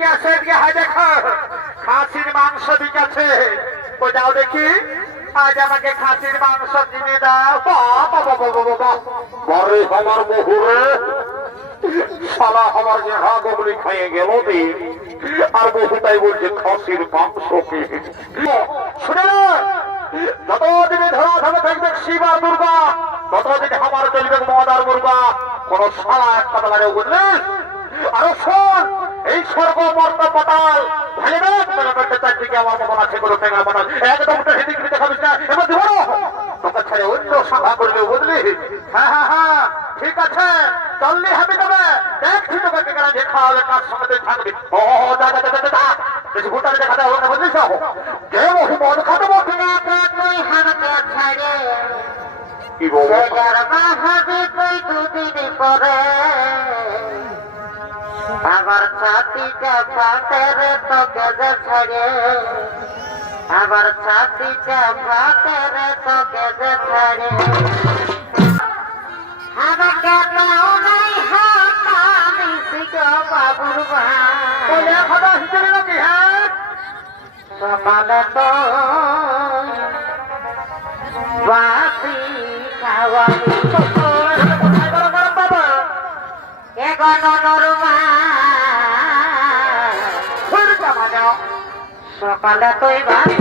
এদিকে আসে, এদিকে হাই দেখো, খাসির মাংস দিকাছে। ও যাও দেখি, আজ আমাকে খাসির মাংস কিনে দাও। বরে আমার বহুরে সালা আমার যে হাগগুলি খাইয়ে গেল দিন, আর বহু তাই বলছে খাসির মাংস কি। শুনে যতদিনে ধরা ধরে থাকবে শিব আর দুর্গা, ততদিন আমার চলবে মদ আর মুর্গা। কোন সালা এক কথা লাগে বুঝলেন? আরো শোন, এই স্বর্গ মর্ত পাতাল চারদিকে আমার মতন আছে কোনো টেঙ্গা পাতাল, একদম সেদিক দেখাবিস না। এবার দিব তোকে ছেড়ে অন্য সভা করবে বুঝলি? হ্যাঁ হ্যাঁ হ্যাঁ ঠিক আছে, চললি হবে তবে দেখছি তোকে কে কেনা দেখা হলে কার সঙ্গে তুই থাকবি। ও যা যা যা যা বেশি ভুটারে দেখা দেয় না বুঝলিস? যে বহু মদ খাটো বলছি না তুই হাতে ছাড়ে কি বলবো আবার ছাতিটা ফাটে রে তোকে যে ছাড়ে, আবার ছাতিটা ফাটে রে তোকে যে ছাড়ে। আমাকে নাও নাই হাতানি সিগো বাবুর বলে খবর হিসেবে নাকি? হ্যাঁ সকালে তো বাসি খাওয়া বাবা সকালে তুই বাসি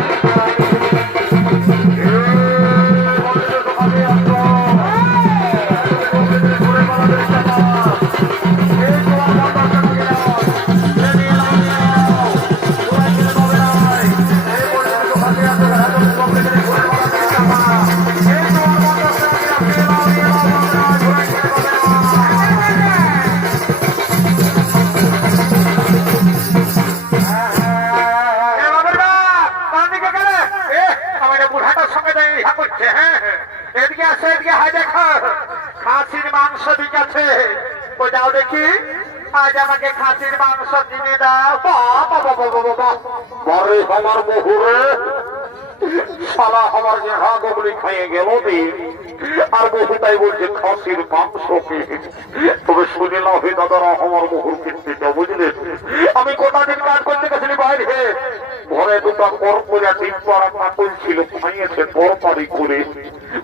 এদিকে আসে, এদিকে হাই দেখো, খাসির মাংস দিকাছে। ও যাও দেখি, আজ আমাকে খাসির মাংস কিনে দাও। বরে আমার বহুরে সালা আমার যে হাগগুলি খাইয়ে গেল দিন, আর বহু তাই বলছে খাসির মাংস কি। তবে শুনে না হয়ে দাদারা আমার বহুর কিনতে বুঝলে? আমি কোথা দিন কাজ করতে গেছিলি বাইরে, ঘরে দুটো কর্পরিয়া তিন পাড়া কাকুল ছিল, খাইয়েছে তরকারি করে।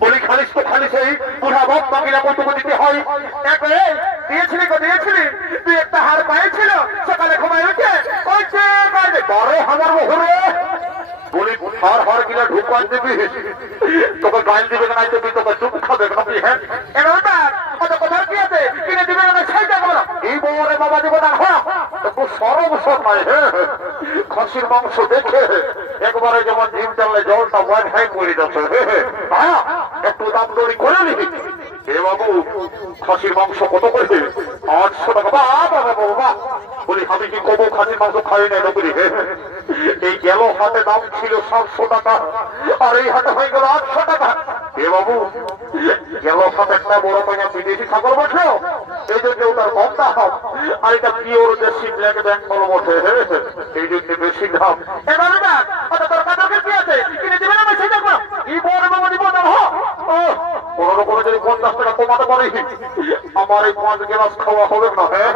বলি খালিস তো খালিস, এই বুড়া বাপ বাকিরা কতটুকু দিতে হয়। দিয়েছিলি গো দিয়েছিলি, তুই একটা হার পাইছিল সকালে ঘুমায় উঠে বারে আমার বহুরে বলি হার হার গিলা ঢুকান দিবি, তোকে গাইল দিবে না দিবি, তোকে চুপ খাবে নাকি? হ্যাঁ এবার কত কথা কি আছে, কিনে দিবে না সেইটা বলো। এই বউরে বাবা দিব না, হ্যাঁ একটু সরব সব নাই। হ্যাঁ খাসির মাংস দেখে একবারে যেমন জিম চাললে জলটা ওয়াইন হাই করে যাচ্ছে। হ্যাঁ একটু দাম দড়ি করে নিবি। এ বাবু খাসির মাংস কত করে? 800 টাকা। বাবা বাবা বলি আমি কি কবো খাসির মাংস খাই নাই নকরি? এই গেল হাতে দাম ছিল 700 টাকা, আর এই হাতে হয়ে গেল 800 টাকা। এ বাবু গেল হাতে একটা বড় পাইয়া বিদেশি খাবার বসলো, এই জন্য ওটার কম দাম, আর এটা পিওর দেশি ব্ল্যাক বেঙ্গল বসে, এই জন্য বেশি দাম। এবার তোর কাছে কি আছে, কিনে দিবে না সেইটা বলো। কি বড় বাবা দিব না? কোন রকমে যদি 50 টাকা কমাতে পারি আমার এই 5 গ্লাস খাওয়া হবে না। হ্যাঁ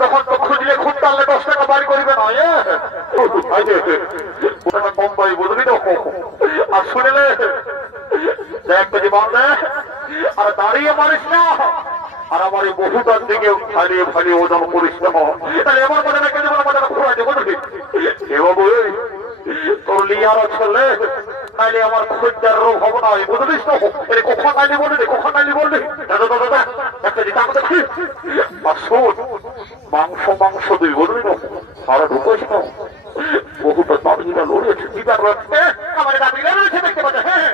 তখন তো খুঁজলে খুঁজ টানলে 10 টাকা বাড়ি করিবে না। ওটা কম পাই বুঝলি তো? আর শুনেলে দেখ কেজি বাঁধে আর দাঁড়িয়ে মারিস না, আর আমার এই বহুটার দিকে ফালিয়ে ফালিয়ে ওজন করিস না। তাহলে এবার মনে না কেজি মনে ঘুরাই দেবো বুঝলি? এ বাবু তোর লিয়ার ছেলে তাইলে আমার খোঁজার রোগ হবো না, বুঝলিস তো? এর কখন আইলি বললি, কখন আইলি বললি? দাদা একটা দিকে আমি দেখি। আর শোন মাংস মাংস তুই বলবি না, আর ঢুকোস না। বহুটা দাঁড়িয়ে লড়েছে দিদার আমার দাবিরা রয়েছে দেখতে পাচ্ছ। হ্যাঁ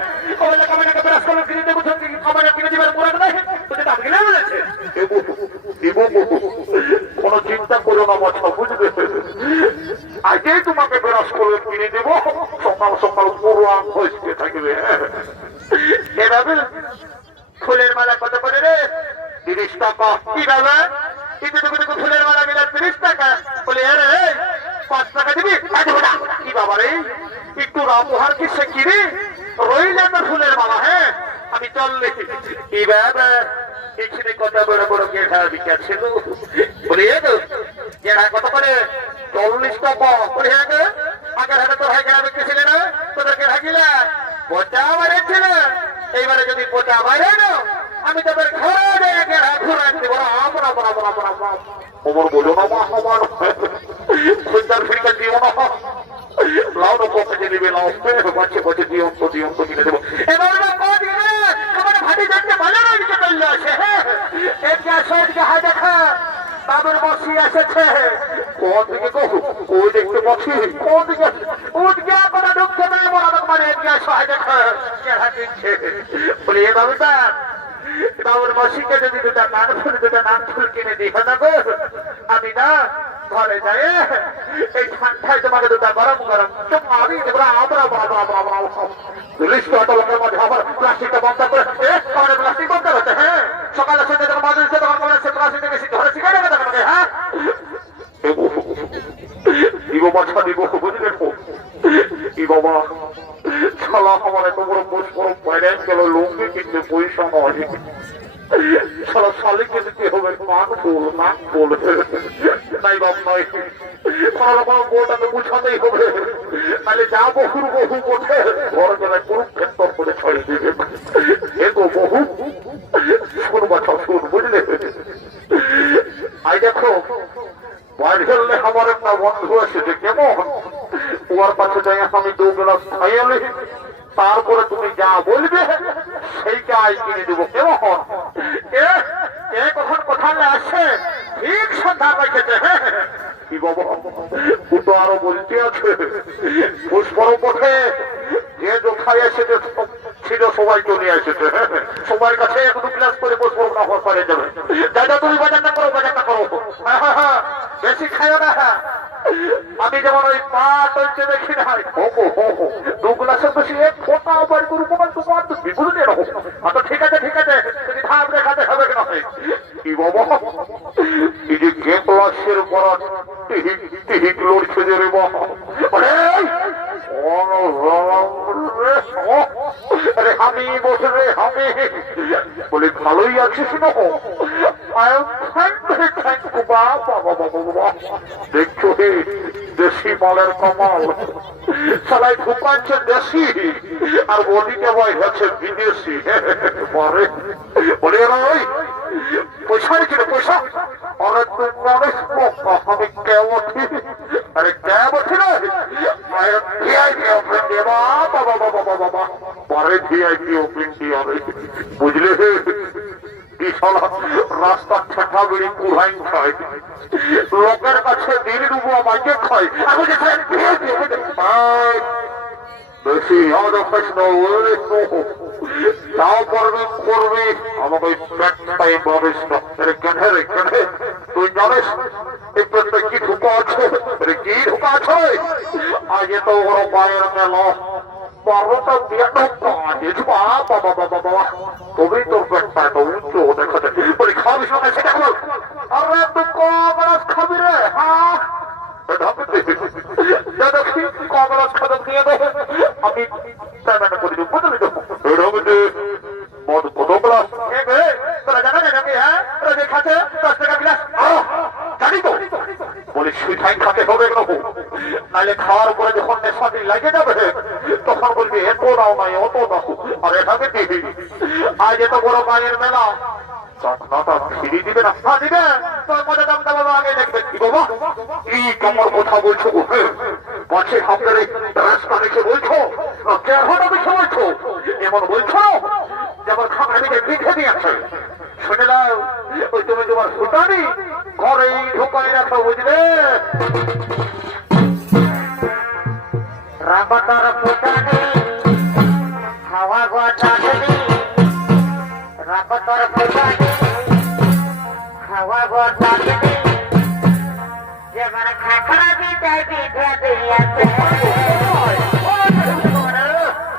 কামাইটাকে ব্রাশ করে কিনে দেবো, আমার কিনে দিবার পুরানো নাই, তোদের দাবিরা রয়েছে। কোন চিন্তা করো না বাচ্চা, বুঝবে? আগেই তোমাকে ব্রাশ করে কিনে দেবো, সকাল সকাল পুরো আম হয়েছে থাকবে। এভাবে ফুলের মালা কত করে রে? 30 টাকা। কি বাবা কিন্তু ফুলের মালা মিলা 30 টাকা বলে? আরে 5 টাকা দিবি? কি বাবা রে, একটু রামহার কি সে কিনে রইলে তো ফুলের মালা। হ্যাঁ আমি চললে এবার এখানে কত বড় বড় গেঠা বিকাশ ছিল বলে, গেঠা কত করে? 40টা বলে আগে আগে হাতে তোর ভাই গ্রামে গেছিলে না তোদেরকে ভাগিলে পোটা মারেছিল এইবারে যদি পোটা মারে না আমি তোদের ঘরে ঘুরাই দিব ওমর বলো না মা আমার খুঁজার ফিরকা দিও না লাউ না পথে দিবে লাউ বাচ্চা বাচ্চা দিও তো কিনে দেবো এবার না কোন দিবে তোমার ভাটি দেখতে ভালো লাগে চলে আসে এটা সরকে হাই দেখা বাবুর বসি এসেছে কোন দিকে কই দেখতে পাচ্ছি কোন দিকে উঠ গিয়া কোন ঢুকতে না বড় মানে এটা সহায় দেখা কে হাতিছে বলি এ বাবুটা বাবুর বসিকে যদি দুটা নান ফুল কিনে দিই না গো আমি না ঘরে যাই এই ঠান্ডায় তোমাকে দুটা গরম আমি প্লাস্টিকটা বন্ধ করে প্লাস্টিক বন্ধ করতে হ্যাঁ সকালে সন্ধ্যে যখন মাঝে তখন মনে হচ্ছে প্লাস্টিক বেশি ঘরে শিখাই দেবে তোমাকে হ্যাঁ দিব বাচ্চা দিব বুঝলে কি বাবা শালা আমার এত বড় ফাইন্যান্স গেল লুঙ্গি কিনতে পয়সা নয় শালা শালিকে দিতে হবে নাক বল নাই বাপ নয় কোন রকম বোটাকে বুঝাতেই হবে তাহলে যা বহু ওঠে ঘর জেলায় কুরুক্ষেত্র করে ছড়িয়ে দিবে এগো বহু শুন বাছা শুন বুঝলে আই দেখো বাইরে হলে আমার একটা বন্ধু আছে যে কেমন ওর পাশে যাই আমি 2 গ্লাস খাইলে তারপরে তুমি যা বলবে সেইটা আই কিনে দেবো কেমন কখন কোথায় আসে ঠিক সন্ধ্যা রেখেছে কি বাবা ও তো আরো বলতে আছে পুষ্পর পথে যে যোখায় এসেছে ছিল সবাই চলে এসেছে সবার কাছে 1-2 গ্লাস করে পুষ্পর খাওয়া করে যাবে দাদা তুমি বাজারটা করো বেশি খায় না আমি যেমন ওই পা চলছে দেখি না 2 গ্লাসের বেশি 1 ফোঁটা বার করবো তোমার তো বিপদ এরকম আচ্ছা ঠিক আছে তুমি ভাব দেখাতে হবে কেন কি বাবা এই যে কে ক্লাসের পর টিহিক লড়ছে যে রে বাবা আরে আমি বসে রে আমি বলে ভালোই আছিস না দেখছো হে দেশি মালের কামাল সবাই ঢুকাচ্ছে দেশি আর বলিতে ভাই হচ্ছে বিদেশি বলে ওই পয়সা রেখে পয়সা অনেক মানুষ আমি কেমন আরে কেমন ছিল বুঝলে রাস্তা ঠেঠা বেড়ি কুড়াই খায় লোকের কাছে দিন ডুবো মাইকে খায় বেশি আমাদের প্রশ্ন তাও পারবি করবি আমাকে পেটটাই বলিস না কেনে রে কেনে তুই জানিস এই পেটটা কি ঢুকা আছে কি ঢুকা আছে আজ এত বড় পায়ের মেল 12টা দিয়ে বাবা তবে তোর পেটটা এত উঁচু দেখাতে বলি খাবি শোনা সেটা বল আরে তুই কমরাস খাবি রে হ্যাঁ দেখি কমরাস খাতে দিয়ে দেবে আমি পেমেন্ট করে দেবো বুঝলি তো মদ কত গ্লাস তোরা জানা নাকি হ্যাঁ তোরা যে খাচ্ছে 10 টাকা গ্লাস জানি তো বলি সুইঠাই খাতে হবে নাহলে খাওয়ার উপরে যখন নেশাটি লাগে যাবে তখন বলবি এত দাও নাই অত দাও আর এটাকে দিবি আজ এত বড় গায়ের মেলা চাকনাটা ফিরি দিবে না দিবে তোর মধ্যে দাম দাম আগে দেখবে কি বাবা কি কেমন কথা বলছো পাশে আপনার রাস্তা দেখে বলছো কেমন দেখে বলছো এমন বলছো যেমন খাবার দিকে পিঠে দিয়েছে শুনে দাও ওই তুমি তোমার ফুটানি ঘরেই ঢোকায় রাখো বুঝলে রাবতার ফুটানি হাওয়া গোটানি রাবতার ফুটানি হাওয়া গোটানি যেমন খাখরা বিটাই বিধে দিয়েছে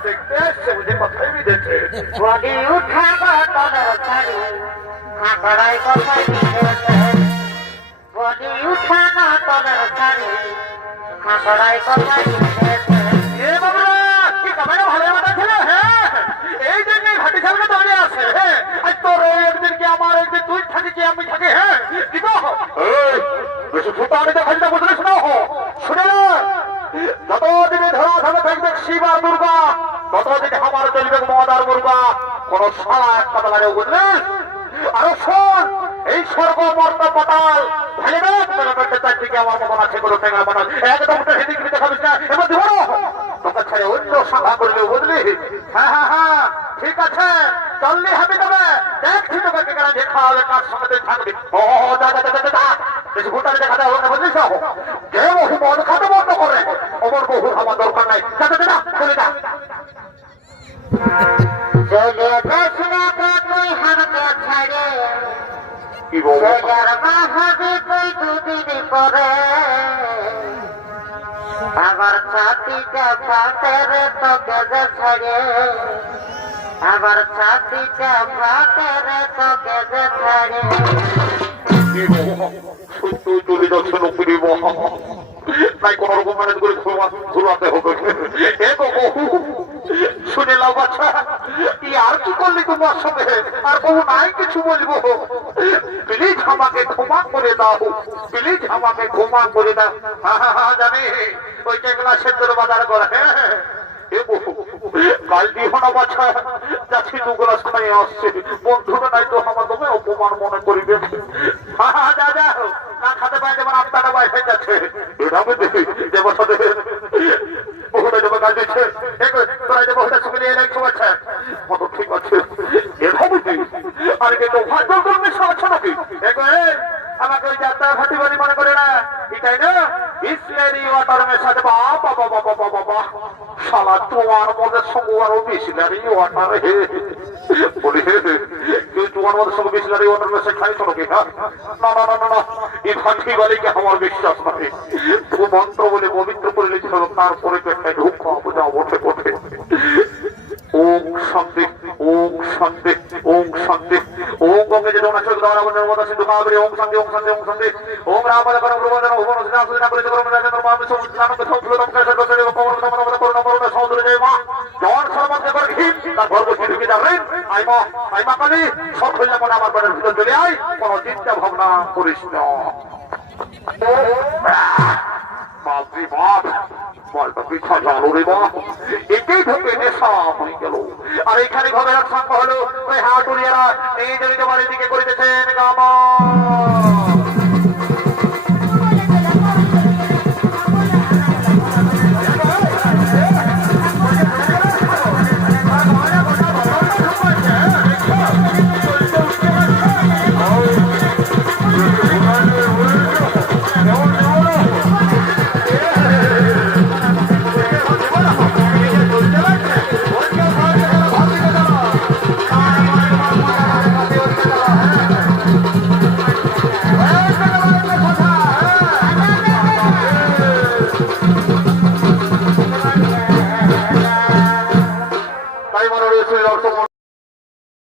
দেখতে এসছে বুঝে কথাই বিধেছে বডি উঠাবো তদের শাড়ি খাখরাই কথাই বিধেছে বডি উঠানো তদের শাড়ি খাখরাই কথাই বিধেছে ভালো কথা ছিল হ্যাঁ এই জন্যই ঘাটে সামনে দাঁড়িয়ে আছে হ্যাঁ আর তোর একদিন কি আমার একদিন তুই থাকি কি আমি থাকি হ্যাঁ দিব এই বেশি ফুটা আমি দেখাই না বুঝলিস না শুনে না যতদিনে ধরা ধরে থাকবে শিব আর দুর্গা ততদিন আমার চলবে মদ আর মুর্গা কোন সারা এক কথা লাগে বুঝলেন আরো শোন এই স্বর্গ মর্ত পাতাল ভাই না চারদিকে আমার মতন আছে কোনো টেঙ্গা পাতাল একদম সেদিক দেখাবিস না এবার দিব তোকে ছেড়ে অন্য সাধা করবে বুঝলি হ্যাঁ হ্যাঁ হ্যাঁ ঠিক আছে চললি হাবি তবে দেখছি তোকে কে কেন দেখা হবে কার সঙ্গে তুই থাকবি ও যা যা যা যা বেশি ভুটানি দেখাতে হবে না বুঝলিস যে বহু মদ খাতে বন্ধ করে অমর বহু আমার দরকার নাই যা যা যা চলে যা চলে যাস না তো তুই হামকে ছাড়ে কি বলবো সোজার বাহাবে তুই দুদিন পরে আবার ছাতিটা ফাটে রে তোকে যে ছাড়ে আবার ছাতিটা ফাটে রে তোকে যে ছাড়ে সত্য চলে যাচ্ছে নকরি তাই কোন রকম ম্যানেজ করে ঘুরাতে হবে শুনে লাও বাচ্চা কি আর কি করলি তোমার সঙ্গে আর বহু নাই কিছু বলবো প্লিজ আমাকে ক্ষমা করে দাও প্লিজ আমাকে ক্ষমা করে দাও হ্যাঁ জানি ওই টেকলা সেদ্ধর বাজার করে কাল দিও না বাচ্চা যাচ্ছি দু গ্লাস খাই আসছে বন্ধুরা নাই তো আমার তোকে অপমান মনে করিবে হ্যাঁ যা যা না খাতে পাই যেমন আপনারা বাইরে যাচ্ছে এভাবে দেবর সাথে বহুটা জমা কাজ দিচ্ছে তোরা যে বহুটা সঙ্গে নিয়ে এলাই আছে কত ঠিক আছে এভাবে আর কে তো ভাগ্য করবে সাহায্য নাকি আমাকে ওই যাত্রা ফাটি বাড়ি মনে করে না এটাই না বিসলেরি ওয়াটার মেশাতে বাবা বাবা বাবা বাবা শালা তোমার মদের সঙ্গে আরো বিসলেরি ওয়াটার বলি তুই তোমার মদের সঙ্গে বিসলেরি ওয়াটার মেশে খাইছ নাকি না না না না না এই ফাটি বাড়িকে আমার বিশ্বাস নাই তুমি মন্ত্র বলে পবিত্র করে নিয়েছিল তারপরে তো একটা ঢুক পূজা ওঠে ওঠে ওম শান্তি ওম শান্তি ওম শান্তি ওম গঙ্গে যে দোনা চোখ দ্বারা বন্ধ মত সিন্ধু কাবরি ওম শান্তি ওম শান্তি ওম শান্তি ওম রামপদ করম রূপদন ওম সুনা সুনা করে করম রাজেন্দ্র মহাবীর সমুদ্রানক সৌফুল দমকে সর্বসরে কমল দমন মত করুণা করুণা সৌন্দর্য জয় মা জন সর্বমতে করে ঘি তার গর্ভশী ঢুকে যাবেন আই মা কালী সব হইলে মনে আমার বাড়ির ভিতর চলে আয় কোনো চিন্তা ভাবনা করিস না বাপরে বাপ বলটা পিছা জানো রে বাপ এটাই ঢুকে নেশা হয়ে গেল আর এখানে ঘরের এক সঙ্গ হলো ওই হাটুরিয়ারা এই জড়িত বাড়ির দিকে করিতেছেন গামা